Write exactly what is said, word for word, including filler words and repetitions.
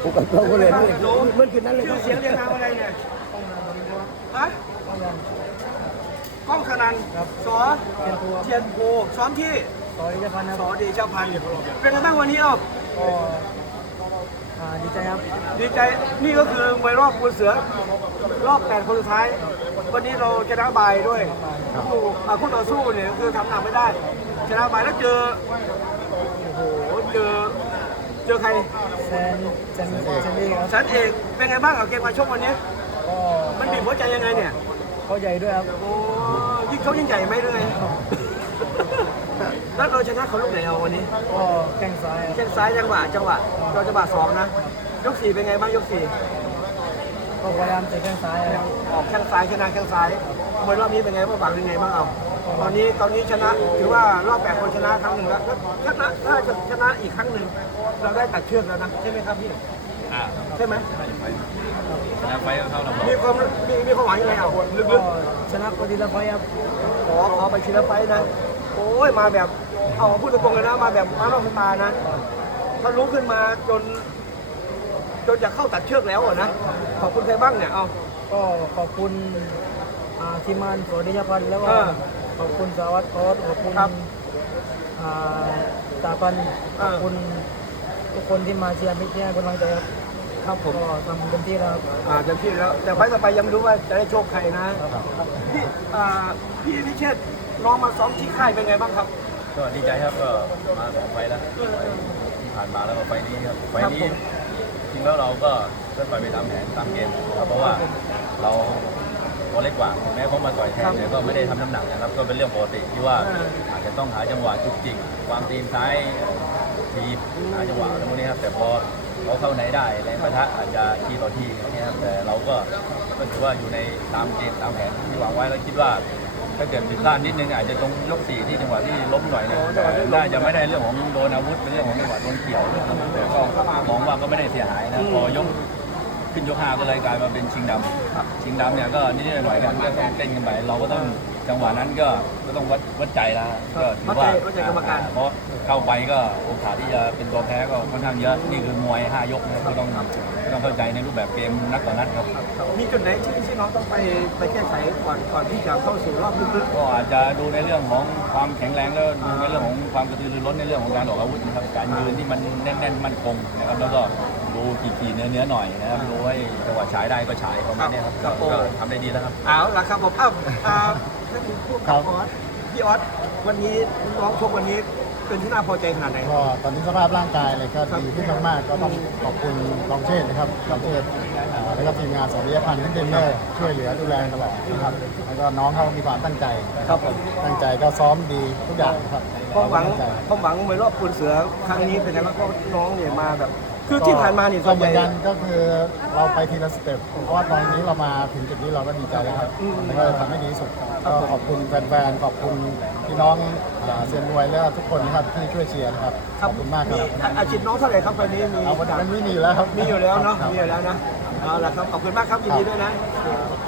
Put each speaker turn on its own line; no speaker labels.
ผู้กับตัวผู้เล่นมันคือนั้นเลย
ชื่อเสียงเรียงนามอะไรเนี่ยฮะกล้องขนันสอเทียนโพซ้อมที่
สอดีเจพันธ์ค
ส
รับ
อเดชพันธ์เป็นไงบ้างวันนี้เอ้า
ก็อ่าดีใจครับ
ดีใจนี่ก็คือมวยรอบคูเสือรอบแปดคนสุดท้าย วันนี้เราชนะบายด้วยคู่อ่าคู่ต่อสู้เนี่ยคือทำหนักไม่ได้ ชนะบายแล้วเจอโอ้โหเจอเจอใคร
แซนแซนแซนดี้ครับ
สันเอกเป็นไงบ้างกับเกมมาชกวันนี้
ก็
มันบีบหัวใจยังไงเนี่ย
เขาใหญ่ด้วยครับ
โอ้ยิ่งเขายิ่งใหญ่ไหมเลยแล้วเราชนะเขาลูกไหนเอาวันนี้
ก็แข้งซ้ายครับ
แข้งซ้ายจังหวะจังหวะเราจังหวะสองนะยกสี่เป็นไงบ้างยกสี่
ก็พยายามเตะแข้งซ้ายครับ
ออกแข้งซ้ายชนะแข้งซ้ายมวยรอบนี้เป็นไงบ้างบางเป็นไงบ้างเอาตอนนี้ตอนนี้ชนะถือว่ารอบแปดคนชนะครั้งหนึ่งแล้วชนะถ้าชนะอีกครั้งหนึ่งเราได้ตัดเชือกแล้วนะใช่ไหมครับพี่
อ่า
ใช่ไหม
ชนะไฟก็เข้าลำบาก
มีความมีมีความหวังยังไงเอาลึ
ก็
ก
ชนะคนทีละไฟต์ครับ
ๆขอขอไปชิลไฟต์นะโอ้ยมาแบบเอาพูดตรงๆเลยนะมาแบบมานอกตานะถ้ารู้ขึ้นมาจน จนจะเข้าตัดเชือกแล้วอะนะขอบคุณใครบ้างเนี่ยเอา
ก็ขอบคุณอ่าทีมงานสอดีเจพันธ์แล้วก็
เออ
ขอบคุณสารวัตรโค้ชขอบคุณ
ครับ
อ่าตาพันธ์
เอ
ข
อ
อบคุณทุกคนที่มาเชียร์มิตรให้กำลังใจครับ
ครับผม
ก็ทำเต็มที่แล้วครับ
อ่าเต็มที่แล้วแต่ไฟต์ต่อไปยังไม่รู้ว่าจะได้โชคใครนะพี่อ่าพี่พิเชษฐ์น้องมาซ้อมที่ค่ายเป็นไงบ้างครับ
ก็ดีใจครับก็มาสองไฟล์แล้วไฟล์ที่ผ่านมาแล้วก็ไฟล์นี้ครับไฟล์นี้จริงแล้วเราก็ก็ต่อยไปตามแผนตามเกมครับเพราะว่าเราตัวเล็กกว่าถึงแม้เขามาต่อยแทนเนี่ยก็ไม่ได้ทำน้ำหนักนะครับก็เป็นเรื่องปกติที่ว่าอาจจะต้องหาจังหวะจุกจิกวางตีนซ้ายทีบหาจังหวะอะไรพวกนี้ครับแต่พอเขาเข้าไหนได้แรงประทะอาจจะทีต่อทีอย่างเงี้ยครับแต่เราก็ก็ถือว่าอยู่ในตามเกมตามแผนที่วางไว้แล้วคิดว่า ถ้าเกิดผิดพลาดนิดนึงอาจจะตรงยกสี่ที่จังหวะที่ล้มหน่อยนึงแต่น่าจะไม่ได้เรื่องของโดนอาวุธเป็นเรื่องของจังหวะโดนเกี่ยวด้วยนะครับแต่ก็มองว่าก็ไม่ได้เสียหายนะพอยกขึ้นยกห้าก็เลยกลายมาเป็นชิงดำชิงดำเนี่ยก็นิดๆหน่อยๆกันก็ต้องเต้นกันไปเราก็ต้องจังหวะนั้นก็ก็ต้องวัดวัดใจแล้วก็ถือว่าเพราะเข้าไปก็โอกาสที่จะเป็นตัวแพ้ก็ค่อนข้างเยอะนี่คือมวยห้ายกนะก็ต้องก็ต้องเข้าใจในรูปแบบเกมนักต่อนัดครับ
มีจุดไหนที่ที่น้องต้องไปไปแก้ไขก่อนก่อนที่จะเข้าสู่รอบลึก
ก็อาจจะดูในเรื่องของความแข็งแรงแล้วดูในเรื่องของความกระตือรือร้นในเรื่องของการออกอาวุธนะครับการยืนที่มันแน่นๆมั่นคงนะครับแล้วก็ดูขี่ๆเนื้อๆหน่อยนะครับดูให้จังหวะฉายได้ก็ฉายประมาณนี้ครับก็ก็ทำได้ดีแล้วครับ
ๆเอาละครับผมอ้าวอ่าท่านผู้กับออสพี่ออสวันนี้น้องชกวันนี้เป็นที่น่าพอใจขนาดไหน
ก็ตอนนี้สภาพร่างกายเลยก็ดีขึ้นมากๆ ก็ต้องขอบคุณรองเชษฐ์นะครับรองเชษฐ์อ่าแล้วก็ทีมงานสอนวิทยาพันธ์ที่เทรนเนอร์ช่วยเหลือดูแลตลอดนะครับแล้วก็น้องเขามีความตั้งใจ
ครับผม
ตั้งใจก็ซ้อมดีทุกอย่างนะครับ
ความหวัง
ตั้ใจ
ความหวังมวยรอบคุณเสือครั้งนี้เป็นไงบ้างเพราะน้องเนี่ยมาแบบ คือที่ผ่านมานี่ส่
ก็
วน
เห
ให
มื
ญ่
อนกันก็คือเราไปทีละสเต็ปเพราะว่าตอนนี้เรามาถึงจุดนี้เราก็ดีใจแล้วครับ
อืม
แล้วก็จะทำให้ดีที่สุดก็ขอบคุณแฟนๆขอบคุณพี่น้องอ่าเซียนมวยและทุกคนนะครับที่ช่วยเชียร์นะครับขอบคุณมากครับ
อาอาชีพน้องเท่าไหร่ครับวันนี้มี
เอาวันนี้มีอยู่แล้วครับ
มีอยู่แล้วเนาะ
ครับ
มีอยู่แล้วนะเอาละครับขอบคุณมากครับยินดีด้วยนะ